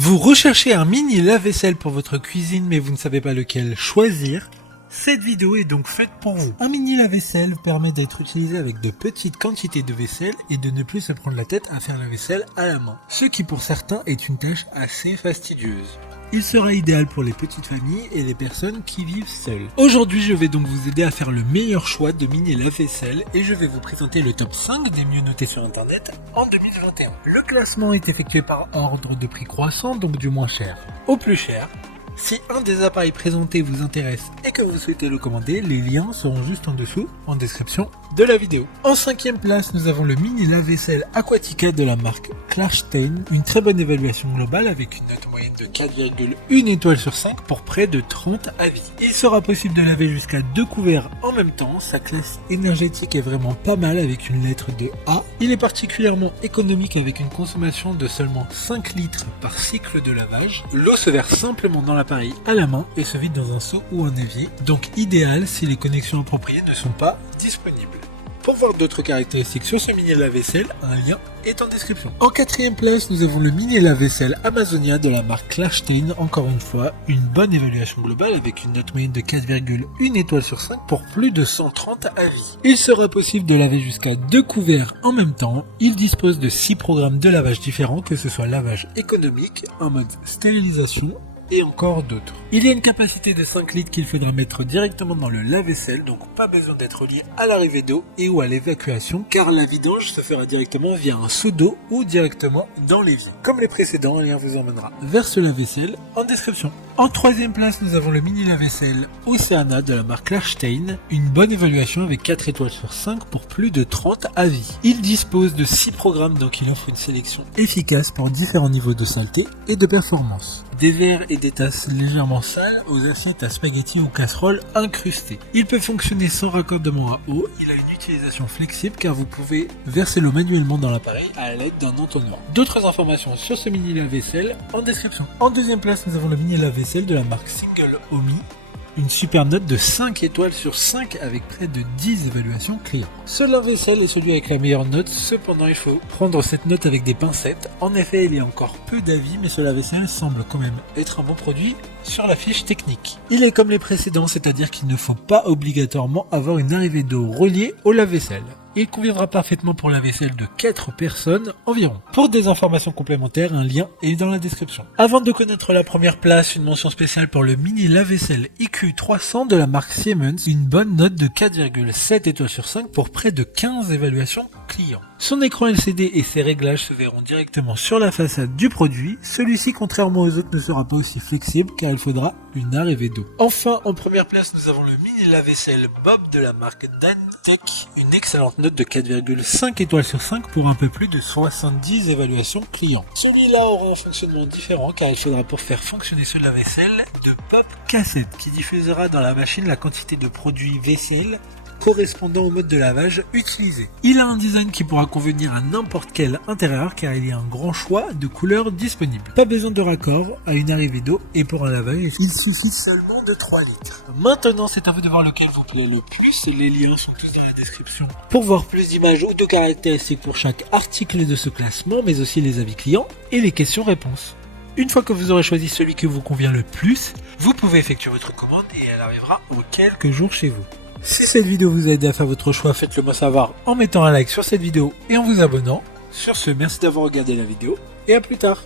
Vous recherchez un mini lave-vaisselle pour votre cuisine mais vous ne savez pas lequel choisir? Cette vidéo est donc faite pour vous. Un mini lave-vaisselle permet d'être utilisé avec de petites quantités de vaisselle et de ne plus se prendre la tête à faire la vaisselle à la main. Ce qui pour certains est une tâche assez fastidieuse. Il sera idéal pour les petites familles et les personnes qui vivent seules. Aujourd'hui, je vais donc vous aider à faire le meilleur choix de mini lave-vaisselle et je vais vous présenter le top 5 des mieux notés sur internet en 2021. Le classement est effectué par ordre de prix croissant, donc du moins cher au plus cher. Si un des appareils présentés vous intéresse et que vous souhaitez le commander, les liens seront juste en dessous, en description de la vidéo. En 5e place, nous avons le mini lave-vaisselle Aquatica de la marque Klashstein. Une très bonne évaluation globale avec une note moyenne de 4,1 étoiles sur 5 pour près de 30 avis. Il sera possible de laver jusqu'à 2 couverts en même temps. Sa classe énergétique est vraiment pas mal avec une lettre de A. Il est particulièrement économique avec une consommation de seulement 5 litres par cycle de lavage. L'eau se verse simplement dans l'appareil à la main et se vide dans un seau ou un évier. Donc idéal si les connexions appropriées ne sont pas disponibles. Pour voir d'autres caractéristiques sur ce mini lave-vaisselle, un lien est en description. En 4e place, nous avons le mini lave-vaisselle Amazonia de la marque Klashstein. Encore une fois, une bonne évaluation globale avec une note moyenne de 4,1 étoiles sur 5 pour plus de 130 avis. Il sera possible de laver jusqu'à 2 couverts en même temps. Il dispose de 6 programmes de lavage différents, que ce soit lavage économique, en mode stérilisation, et encore d'autres. Il y a une capacité de 5 litres qu'il faudra mettre directement dans le lave-vaisselle, donc pas besoin d'être lié à l'arrivée d'eau et ou à l'évacuation, car la vidange se fera directement via un seau d'eau ou directement dans l'évier. Comme les précédents, un lien vous emmènera vers ce lave-vaisselle en description. En 3e place, nous avons le mini lave-vaisselle Oceana de la marque Klashstein, une bonne évaluation avec 4 étoiles sur 5 pour plus de 30 avis. Il dispose de 6 programmes, donc il offre une sélection efficace pour différents niveaux de saleté et de performance. Des verres et des tasses légèrement sales aux assiettes à spaghettis ou casseroles incrustées. Il peut fonctionner sans raccordement à eau, il a une utilisation flexible car vous pouvez verser l'eau manuellement dans l'appareil à l'aide d'un entonnoir. D'autres informations sur ce mini lave-vaisselle en description. En 2e place, nous avons le mini lave-vaisselle de la marque Single Omi. Une super note de 5 étoiles sur 5 avec près de 10 évaluations clients. Ce lave-vaisselle est celui avec la meilleure note, cependant il faut prendre cette note avec des pincettes. En effet, il y a encore peu d'avis, mais ce lave-vaisselle semble quand même être un bon produit sur la fiche technique. Il est comme les précédents, c'est-à-dire qu'il ne faut pas obligatoirement avoir une arrivée d'eau reliée au lave-vaisselle. Il conviendra parfaitement pour la vaisselle de 4 personnes environ. Pour des informations complémentaires, un lien est dans la description. Avant de connaître la première place, une mention spéciale pour le mini lave-vaisselle IQ300 de la marque Siemens, une bonne note de 4,7 étoiles sur 5 pour près de 15 évaluations clients. Son écran LCD et ses réglages se verront directement sur la façade du produit. Celui-ci, contrairement aux autres, ne sera pas aussi flexible car il faudra une arrivée d'eau. Enfin, en première place, nous avons le mini lave-vaisselle Bob de la marque Dantec, une excellente note de 4,5 étoiles sur 5 pour un peu plus de 70 évaluations clients. Celui-là aura un fonctionnement différent car il faudra pour faire fonctionner ce lave-vaisselle de pop cassette qui diffusera dans la machine la quantité de produits vaisselle correspondant au mode de lavage utilisé. Il a un design qui pourra convenir à n'importe quel intérieur car il y a un grand choix de couleurs disponibles. Pas besoin de raccord à une arrivée d'eau et pour un lavage, il suffit seulement de 3 litres. Maintenant, c'est à vous de voir lequel vous plaît le plus. Les liens sont tous dans la description pour voir plus d'images ou de caractéristiques pour chaque article de ce classement, mais aussi les avis clients et les questions-réponses. Une fois que vous aurez choisi celui qui vous convient le plus, vous pouvez effectuer votre commande et elle arrivera en quelques jours chez vous. Si cette vidéo vous a aidé à faire votre choix, faites-le moi savoir en mettant un like sur cette vidéo et en vous abonnant. Sur ce, merci d'avoir regardé la vidéo et à plus tard.